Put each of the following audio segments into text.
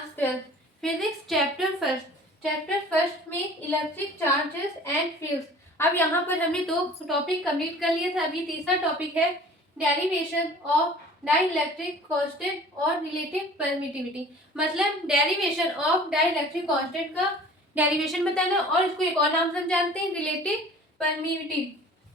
Class 12 physics chapter first में electric charges and fields. अब यहाँ पर हमने 2 टॉपिक कंप्लीट कर लिए थे। अभी तीसरा टॉपिक है डेरिवेशन ऑफ डाइलेक्ट्रिक कांस्टेंट और रिलेटिव परमिटिविटी। मतलब डेरिवेशन ऑफ डाइलेक्ट्रिक कांस्टेंट का डेरिवेशन बताना और इसको एक और नाम से हम जानते हैं रिलेटिव परमिटिविटी।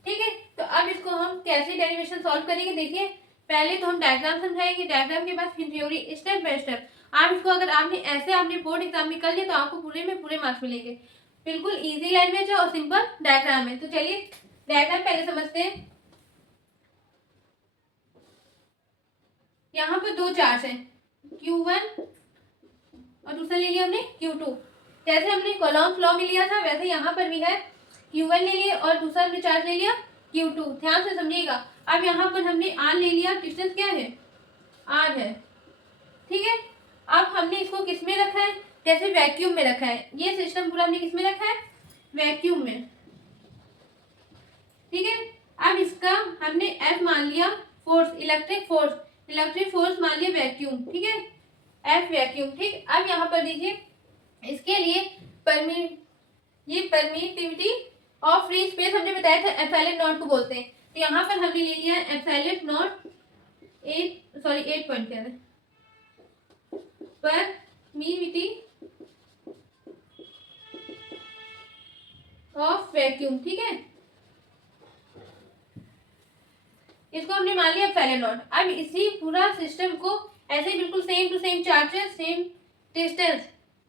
ठीक है, तो अब इसको हम कैसे डेरिवेशन सॉल्व करेंगे देखिए। पहले तो हम डायग्राम समझाएंगे, डायग्राम के बाद फिर थ्योरी स्टेप बाय स्टेप। आप इसको अगर आपने बोर्ड एग्जाम में कर लिया तो आपको पूरे मार्क्स मिलेंगे। बिल्कुल इजी लैंग्वेज है और सिंपल डायग्राम है। तो चलिए डायग्राम पहले समझते हैं। यहाँ पर 2 चार्ज हैं, Q1 और दूसरा ले लिया हमने Q2। जैसे हमने कॉलम्स लॉ में लिया था वैसे यहाँ पर भी है, Q1 ले लिया और दूसरा हमने चार्ज ले लिया Q2। ध्यान से समझिएगा। अब यहाँ पर हमने R ले लिया, डिस्टेंस क्या है R है। ठीक है, अब हमने इसको किस में रखा है, जैसे वैक्यूम में रखा है। ये सिस्टम पूरा हमने किस में रखा है, वैक्यूम में। ठीक है, अब इसका हमने F मान लिया फोर्स, इलेक्ट्रिक फोर्स मान लिया वैक्यूम। ठीक है, F वैक्यूम। ठीक, अब यहाँ पर देखिए इसके लिए परमिटिविटी ऑफ फ्री स्पेस हमने बताया था एप्सिलॉन नॉट को बोलते हैं। तो यहाँ पर हमने ले लिया एप्सिलॉन नॉट 8 पॉइंट क्या है परमिटिविटी ऑफ वैक्यूम। ठीक है, इसको हमने मान लिया एप्सिलॉन नॉट। अब इसी पूरा सिस्टम को ऐसे बिल्कुल same to same charges same distance,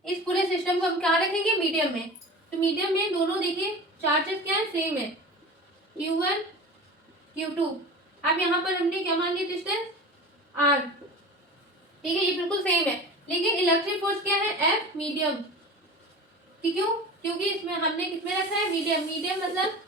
इस पूरे सिस्टम को हम कहाँ रखेंगे, मीडियम में। तो मीडियम में दोनों देखिए चार्जेस क्या है, सेम है, Q1 Q2। अब यहाँ पर हमने क्या मान लिया, डिस्टेंस R। ठीक है, ये बिल्कुल सेम है, लेकिन इलेक्ट्रिक फोर्स क्या है, F मीडियम। क्यों, क्योंकि इसमें हमने किसमें रखा है, मीडियम मतलब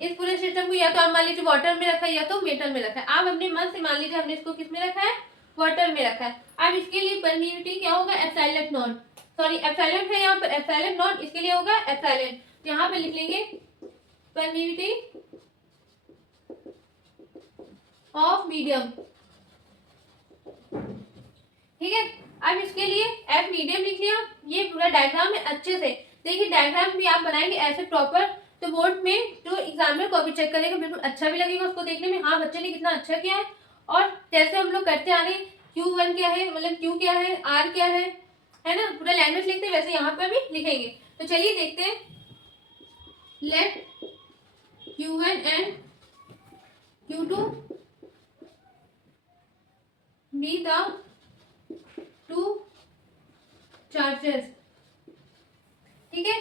इस पूरे सिस्टम को या तो आप मान लीजिए वाटर में रखा है या तो मेटल में रखा है। आप अपने मन से मान लीजिए हमने इसको किस में रखा है, वाटर में रखा है। अब इसके लिए परमिटिविटी क्या होगा, एप्सिलॉन नॉट, सॉरी एप्सिलॉन है यहाँ पर एप्सिलॉन नॉट, इसके लिए होगा एप्सिलॉन। यहाँ पे लिख लेंगे परमिटिविटी ऑफ मीडियम। ठीक है, अब इसके लिए F मीडियम लिख लिया। ये पूरा डायग्राम है, अच्छे से देखिए। डायग्राम भी आप बनाएंगे ऐसे प्रॉपर, तो बोर्ड में जो एग्जामिनर कॉपी चेक करेगा बिल्कुल अच्छा भी लगेगा उसको देखने में, हाँ बच्चे ने कितना अच्छा किया है। और जैसे हम लोग करते आ रहे हैं, Q1 क्या है, मतलब Q क्या है, R क्या है ना, पूरा लैंग्वेज लिखते हैं वैसे यहाँ पर भी लिखेंगे। तो चलिए देखते हैं। Let Q1 and Q2 be the 2 charges। ठीक है,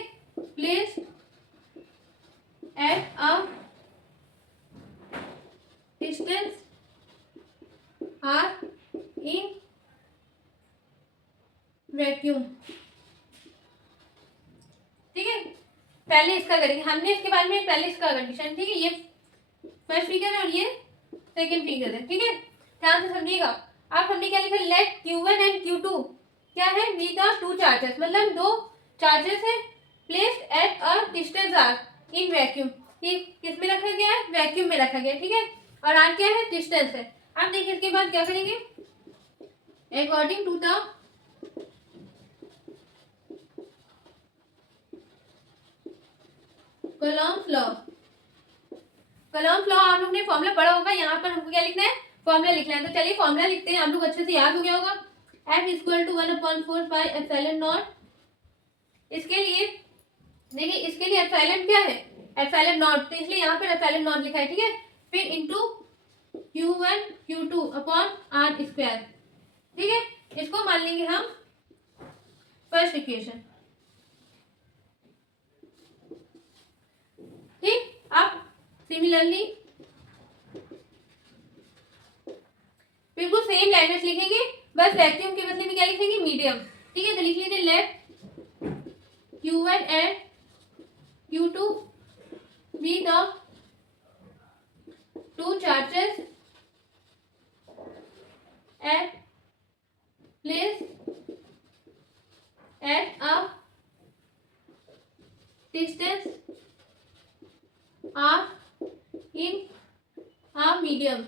placed at a distance R in vacuum। ठीक है, पहले इसका करेंगे, हमने इसके बारे में पहले इसका कंडीशन। ठीक है, ये फर्स्ट फिगर है और ये सेकंड फिगर है। ठीक है, ध्यान से समझिएगा। अब हमने क्या लिखा, लेट Q1 एंड Q2 क्या है, बी द 2 चार्जेस, मतलब 2 चार्जेस है placed at a distance R in vacuum. ये किस में रखा गया है, वैक्यूम में रखा गया। ठीक है, और R क्या है, डिस्टेंस है। अब देखिए इसके बाद क्या करेंगे, according to the Coulomb's law आप लोग ने फॉर्मूला पढ़ा होगा। यहाँ पर हमको क्या लिखना है, फॉर्मूला लिखना है। तो चलिए फॉर्मूला लिखते हैं, आप लोग अच्छे से याद हो गया होगा। F equal to 1/4 by epsilon naught. इसके लिए देखिए, इसके लिए एप्सिलॉन क्या है, एप्सिलॉन नॉट, तो इसलिए यहाँ पर एप्सिलॉन नॉट लिखा है। ठीक है, फिर into Q1 Q2 upon R square. ठीक है, इसको मान लेंगे हम फर्स्ट इक्वेशन। ठीक, अब सिमिलरली बिल्कुल सेम लैंग्वेज लिखेंगे, बस वैक्यूम के बदले में क्या लिखेंगे, मीडियम। ठीक है, तो लिख लीजिए let Q1 and Q2 be the 2 charges at place at a distance R in a medium।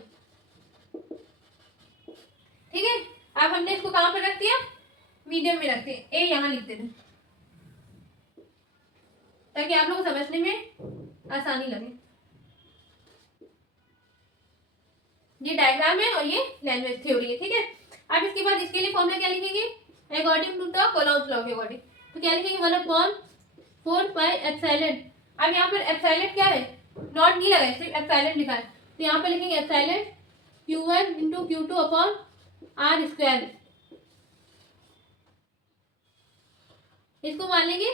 ठीक है, अब हमने इसको कहां पर रख दिया, मीडियम में रखते हैं, ए यहाँ लिख देते ताकि आप लोग को समझने में आसानी लगे। ये डायग्राम है और ये लैंग्वेज थ्योरी है, ठीक है। अब इसके बाद इसके लिए फॉर्मूला क्या लिखेंगे, अकॉर्डिंग टू द कोलॉम्स लॉ के अकॉर्डिंग, तो क्या लिखेंगे 1/4 पाई एप्सिलॉन। अब यहाँ पर एप्सिलॉन क्या है, नॉट नहीं लगा है, सिर्फ एप्सिलॉन लिखा है, तो यहाँ पर लिखेंगे epsilon Q1 into Q2 upon R square. इसको मान लेंगे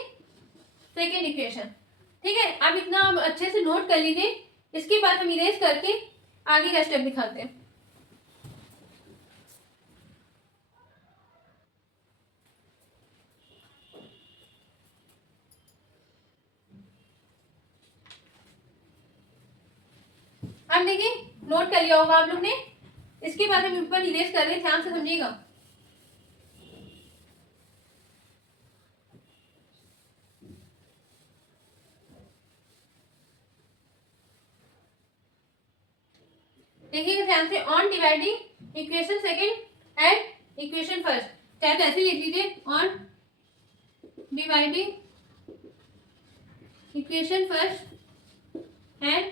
सेकेंड इक्वेशन, ठीक है। अब इतना आप अच्छे से नोट कर लीजिए, इसके बाद हम इरेज करके आगे का स्टेप दिखाते हैं। अब देखिए नोट कर लिया होगा आप लोग ने, इसके बाद हम ऊपर इरेज कर रहे हैं, ध्यान से समझिएगा। देखिएगा ध्यान से, on dividing equation second and equation first, चाहे तो ऐसे लिख लीजिए, on dividing equation first and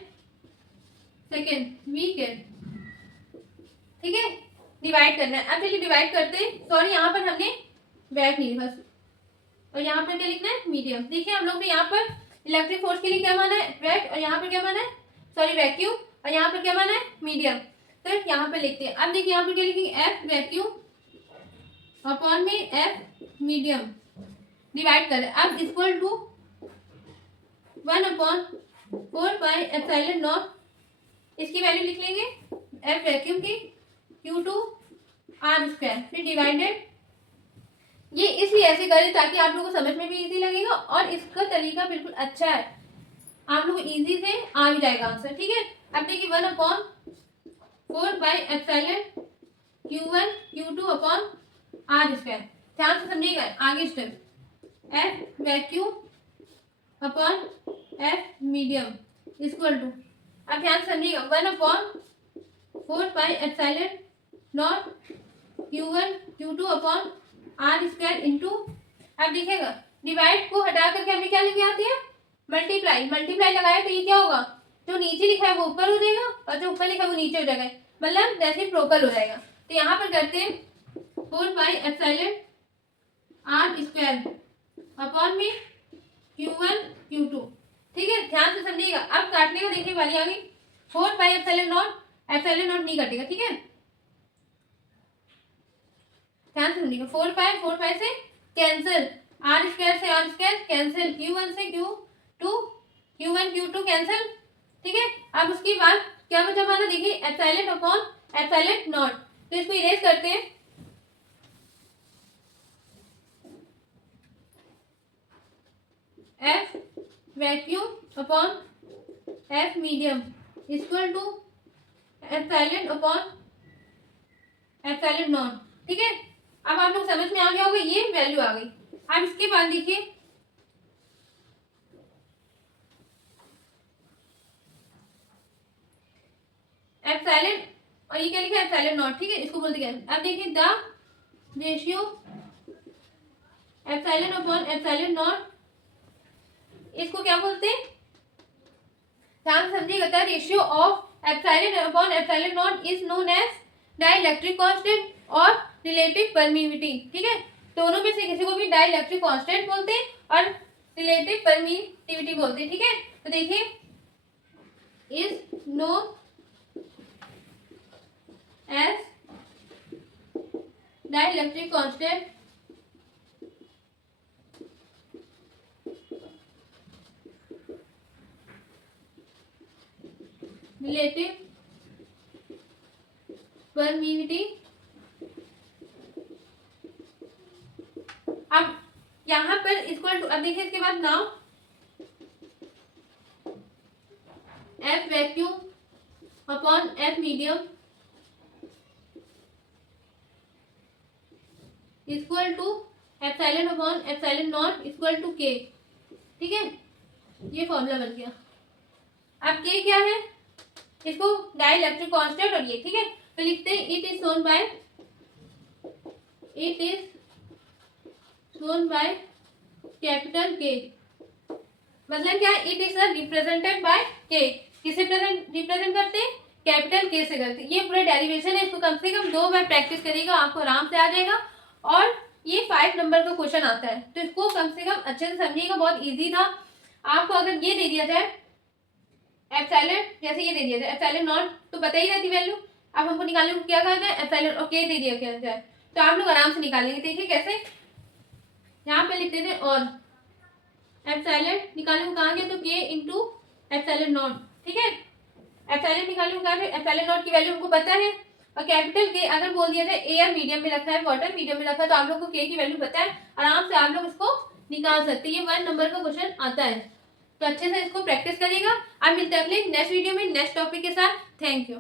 second we can, ठीक है, डिवाइड करना है। अब चलिए डिवाइड करते हैं, सॉरी यहाँ पर हमने वैट नहीं लिखा, और यहाँ पर क्या लिखना है, मीडियम। देखिए हम लोग ने यहाँ पर इलेक्ट्रिक फोर्स के लिए क्या माना है, वैट, और यहाँ पर क्या माना है, सॉरी वैक्यूम, और यहाँ पर क्या माना है, मीडियम। तो यहाँ पर लिखते हैं। अब देखिए यहाँ पर क्या लिखेंगे, एफ वैक्यूम अपॉन में एफ मीडियम, डिवाइड करें। अब equal to 1/4 pi epsilon naught, इसकी वैल्यू लिख लेंगे एफ वैक्यूम की Q2 आर स्क्वायर, फिर डिवाइडेड। ये इसलिए ऐसे करें ताकि आप लोगों को समझ में भी इजी लगेगा, और इसका तरीका बिल्कुल अच्छा है, आप लोग इजी से आ भी जाएगा आंसर, ठीक है। अब देखिए 1/4 pi epsilon Q1 Q2 upon R square, ध्यान से समझिएगा आगे step, F vacuum upon F medium equal to, अब ध्यान से समझिएगा 1/4 pi epsilon naught Q1 Q2 upon R square into, अब देखिएगा डिवाइड को हटा करके हमें क्या लिखे आती है, मल्टीप्लाई। मल्टीप्लाई लगाए तो ये क्या होगा, जो नीचे लिखा है वो ऊपर हो जाएगा, और जो ऊपर लिखा है वो नीचे हो जाएगा, मतलब रेसिप्रोकल हो जाएगा। तो यहाँ पर करते हैं 4 pi epsilon R square upon में Q1 Q2, ठीक है, ध्यान से समझिएगा। अब काटने का देखिए वाली आ गई, 4 पाई एप्सिलॉन नॉट नहीं कटेगा, ठीक है, ध्यान से समझिएगा। 4 पाई से cancel, are square cancel, Q1 से Q2, Q1 Q2 कैंसिल, ठीक है। अब उसके बाद क्या बचा हमारा, देखिए एप्सिलॉन अपॉन एप्सिलॉन नॉट, तो इसको इरेज करते हैं। F vacuum upon F medium equal to epsilon upon epsilon naught, ठीक है। अब आप लोग समझ में आ गया होगा, ये वैल्यू आ गई। अब इसके बाद देखिए एप्सिलॉन, और ये क्या लिखा है, एप्सिलॉन नॉट, ठीक है, इसको बोलते क्या। अब देखिए the ratio epsilon upon epsilon naught, इसको क्या बोलते हैं, ध्यान समझिएगा, the ratio of epsilon upon epsilon naught is known as dielectric constant और रिलेटिव परमिटिविटी, ठीक है। दोनों में से किसी को भी डाइलेक्ट्रिक कांस्टेंट बोलते हैं और रिलेटिव परमिटिविटी बोलते हैं, ठीक है। तो देखिए is known as dielectric constant relative permittivity. अब यहाँ पर इक्वल टू, अब देखिए इसके बाद now F vacuum upon F medium equal to epsilon upon epsilon naught equal to K, ठीक है, ये फॉर्मूला बन गया। अब के क्या है, इसको डाइलेक्ट्रिक कांस्टेंट और ये, ठीक है, तो लिखते हैं it is shown by capital के, मतलब क्या, इट इज रिप्रेजेंटेड बाय के, किसे रिप्रेजेंट करते हैं, कैपिटल के से करते हैं। ये पूरा डेरिवेशन है, इसको कम से कम 2 बार प्रैक्टिस करिएगा, आपको आराम से आ जाएगा। और ये 5 नंबर का क्वेश्चन आता है, तो इसको कम से कम अच्छे से समझिएगा, बहुत इजी था। आपको अगर ये दे दिया जाए एप्सिलॉन, जैसे ये दे दिया जाए एप्सिलॉन नॉट, तो पता ही रहती वैल्यू, अब हमको निकालने को क्या करना है, एप्सिलॉन और के दे दिया जाए, तो आप लोग आराम से निकालेंगे। देखिए कैसे, यहाँ पे लिख देते और एप्सिलॉन निकालने को कहा गया, तो के इंटू एप्सिलॉन नॉट, ठीक है। एप्सिलॉन निकालने को कहा है, एप्सिलॉन नॉट की वैल्यू हमको पता है, और कैपिटल के अगर बोल दिया जाए एयर मीडियम में रखा है, वाटर मीडियम में रखा है, तो आप लोग को के की वैल्यू पता है, आराम से आप लोग इसको निकाल सकते हैं। ये 1 नंबर का क्वेश्चन आता है, तो अच्छे से इसको प्रैक्टिस करिएगा। अब मिलते हैं अगले नेक्स्ट वीडियो में नेक्स्ट टॉपिक के साथ। Thank you.